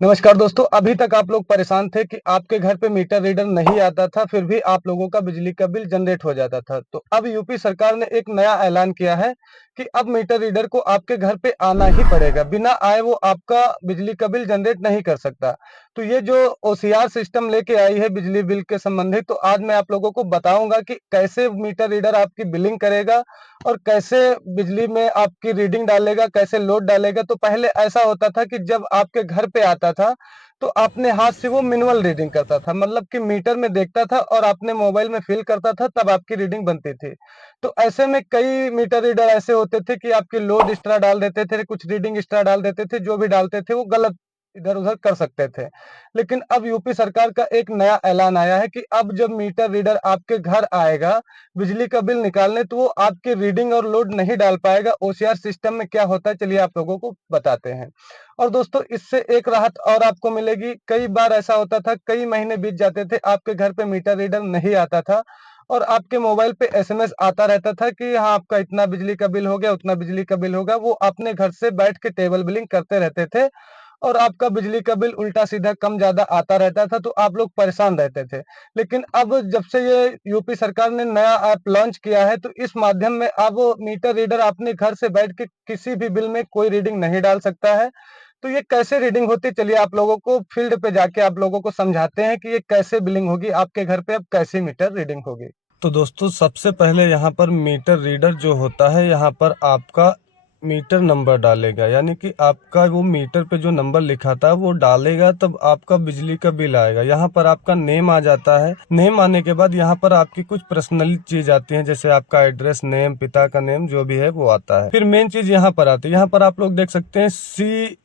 नमस्कार दोस्तों, अभी तक आप लोग परेशान थे कि आपके घर पे मीटर रीडर नहीं आता था, फिर भी आप लोगों का बिजली का बिल जनरेट हो जाता था। तो अब यूपी सरकार ने एक नया ऐलान किया है कि अब मीटर रीडर को आपके घर पे आना ही पड़ेगा, बिना आए वो आपका बिजली का बिल जनरेट नहीं कर सकता। तो ये जो ओसीआर सिस्टम लेके आई है बिजली बिल के संबंधित, तो आज मैं आप लोगों को बताऊंगा कि कैसे मीटर रीडर आपकी बिलिंग करेगा और कैसे बिजली में आपकी रीडिंग डालेगा, कैसे लोड डालेगा। तो पहले ऐसा होता था कि जब आपके घर पे आता था, तो अपने हाथ से वो मैनुअल रीडिंग करता था, मतलब कि मीटर में देखता था और अपने मोबाइल में फिल करता था, तब आपकी रीडिंग बनती थी। तो ऐसे में कई मीटर रीडर ऐसे होते थे कि आपकी लोड एक्स्ट्रा डाल देते थे, कुछ रीडिंग एक्स्ट्रा डाल देते थे, जो भी डालते थे वो गलत इधर-उधर कर सकते थे। लेकिन अब यूपी सरकार का एक नया ऐलान आया है कि अब जब मीटर रीडर आपके घर आएगा बिजली का बिल निकालने, तो वो आपकी रीडिंग और लोड नहीं डाल पाएगा। ओसीआर सिस्टम में क्या होता है, चलिए आप लोगों को बताते हैं। और दोस्तों, इससे एक राहत और आपको मिलेगी। कई बार ऐसा होता था, कई महीने बीत जाते थे, आपके घर पे मीटर रीडर नहीं आता था और आपके मोबाइल पे एसएमएस आता रहता था कि हाँ, आपका इतना बिजली का बिल हो गया, उतना बिजली का बिल होगा। वो अपने घर से बैठ के टेबल बिलिंग करते रहते थे और आपका बिजली का बिल उल्टा-सीधा कम-ज़्यादा आता रहता था, तो आप लोग परेशान रहते थे। लेकिन अब जब से ये यूपी सरकार ने नया ऐप लॉन्च किया है, तो इस माध्यम में अब मीटर रीडर अपने घर से बैठ के किसी भी बिल में कोई रीडिंग नहीं डाल सकता है। तो ये कैसे रीडिंग होती है, चलिए आप लोगों को फील्ड पे जाके आप लोगों को समझाते हैं कि ये कैसे बिलिंग होगी, आपके घर पे अब कैसी मीटर रीडिंग होगी। तो दोस्तों, सबसे पहले यहाँ पर मीटर रीडर जो होता है, यहाँ पर आपका मीटर नंबर डालेगा, यानी कि आपका वो मीटर पे जो नंबर लिखा था वो डालेगा, तब आपका बिजली का बिल आएगा। यहाँ पर आपका नेम आ जाता है। नेम आने के बाद यहाँ पर आपकी कुछ पर्सनल चीज आती हैं, जैसे आपका एड्रेस, नेम, पिता का नेम जो भी है वो आता है। फिर मेन चीज यहाँ पर आती है। यहाँ पर आप लोग देख सकते हैं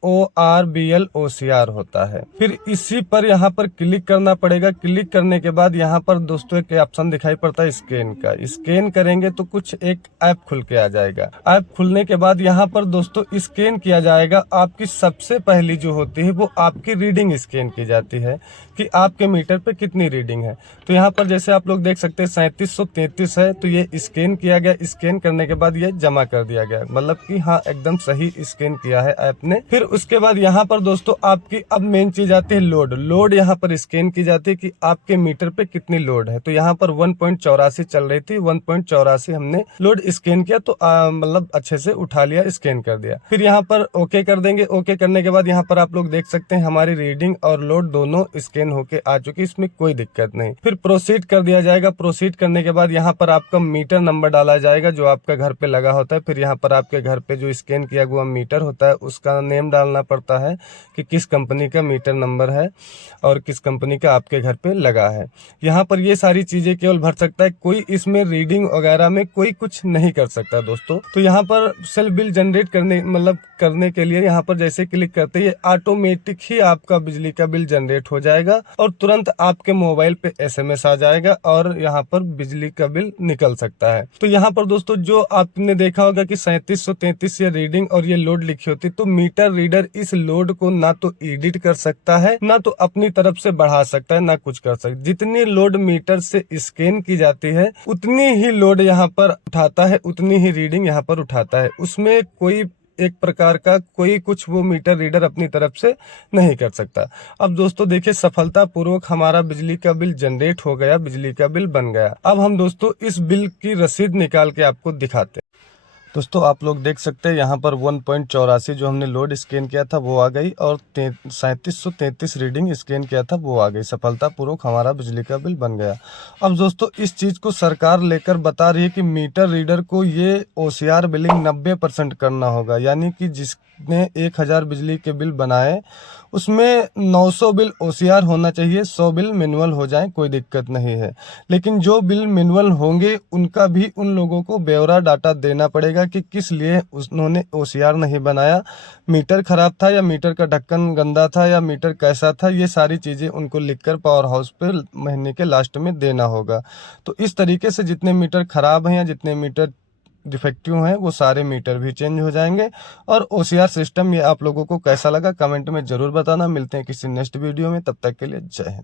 CORBLOCR होता है। फिर इसी पर यहाँ पर क्लिक करना पड़ेगा। क्लिक करने के बाद यहाँ पर दोस्तों एक ऑप्शन दिखाई पड़ता है स्कैन का। स्कैन करेंगे तो कुछ एक ऐप खुल के आ जाएगा। ऐप खुलने के बाद यहाँ पर दोस्तों स्कैन किया जाएगा। आपकी सबसे पहली जो होती है वो आपकी रीडिंग स्कैन की जाती है कि आपके मीटर पे कितनी रीडिंग है। तो यहाँ पर जैसे आप लोग देख सकते हैं 3733 है, तो ये स्कैन किया गया। स्कैन करने के बाद ये जमा कर दिया गया, मतलब कि हाँ, एकदम सही स्कैन किया है ऐप ने। फिर उसके बाद यहाँ पर दोस्तों आपकी अब मेन चीज आती है लोड। लोड यहाँ पर स्कैन की जाती है कि आपके मीटर पे कितनी लोड है। तो यहाँ पर 1.84 चल रही थी, 1.84 हमने लोड स्कैन किया, तो मतलब अच्छे से उठा लिया, स्कैन कर दिया। फिर यहाँ पर ओके कर देंगे। ओके करने के बाद यहाँ पर आप लोग देख सकते हैं हमारी रीडिंग और लोड दोनों स्कैन होके आ चुकी, इसमें कोई दिक्कत नहीं। फिर प्रोसीड कर दिया जाएगा। प्रोसीड करने के बाद यहाँ पर आपका मीटर नंबर डाला जाएगा जो आपका घर पे लगा होता है। फिर यहाँ पर आपके घर पे जो स्कैन किया हुआ मीटर होता है उसका नेम डालना पड़ता है कि किस कंपनी का मीटर नंबर है और किस कंपनी का आपके घर पे लगा है। यहाँ पर ये सारी चीजें केवल भर सकता है, कोई इसमें रीडिंग वगैरह में कोई कुछ नहीं कर सकता दोस्तों। तो यहाँ पर सेल्फ बिल जनरेट करने मतलब करने के लिए यहाँ पर जैसे क्लिक करते ही ऑटोमेटिक ही आपका बिजली का बिल जनरेट हो जाएगा और तुरंत आपके मोबाइल पे एसएमएस आ जाएगा और यहाँ पर बिजली का बिल निकल सकता है। तो यहाँ पर दोस्तों जो आपने देखा होगा कि 3733 ये रीडिंग और ये लोड लिखी होती, तो मीटर रीडर इस लोड को ना तो एडिट कर सकता है, ना तो अपनी तरफ से बढ़ा सकता है, ना कुछ कर सकता है। जितनी लोड मीटर से स्कैन की जाती है उतनी ही लोड यहाँ पर उठाता है, उतनी ही रीडिंग यहाँ पर उठाता है। उसमें कोई एक प्रकार का कोई कुछ वो मीटर रीडर अपनी तरफ से नहीं कर सकता। अब दोस्तों देखिए, सफलतापूर्वक हमारा बिजली का बिल जनरेट हो गया, बिजली का बिल बन गया। अब हम दोस्तों इस बिल की रसीद निकाल के आपको दिखाते हैं। दोस्तों आप लोग देख सकते हैं यहाँ पर 1.84 जो हमने लोड स्कैन किया था वो आ गई और 3733 रीडिंग स्कैन किया था वो आ गई। सफलतापूर्वक हमारा बिजली का बिल बन गया। अब दोस्तों इस चीज़ को सरकार लेकर बता रही है कि मीटर रीडर को ये ओसीआर बिलिंग 90% करना होगा, यानी कि जिसने 1000 बिजली के बिल बनाए उसमें 900 बिल ओसीआर होना चाहिए, 100 बिल मैनुअल हो जाए, कोई दिक्कत नहीं है। लेकिन जो बिल मैनुअल होंगे उनका भी उन लोगों को ब्यौरा डाटा देना पड़ेगा कि किस लिए उन्होंने ओसीआर नहीं बनाया, मीटर खराब था या मीटर का ढक्कन गंदा था या मीटर कैसा था, ये सारी चीज़ें उनको लिखकर पावर हाउस पे महीने के लास्ट में देना होगा। तो इस तरीके से जितने मीटर खराब हैं या जितने मीटर डिफेक्टिव हैं वो सारे मीटर भी चेंज हो जाएंगे। और ओसीआर सिस्टम ये आप लोगों को कैसा लगा कमेंट में ज़रूर बताना। मिलते हैं किसी नेक्स्ट वीडियो में, तब तक के लिए जय हिंद।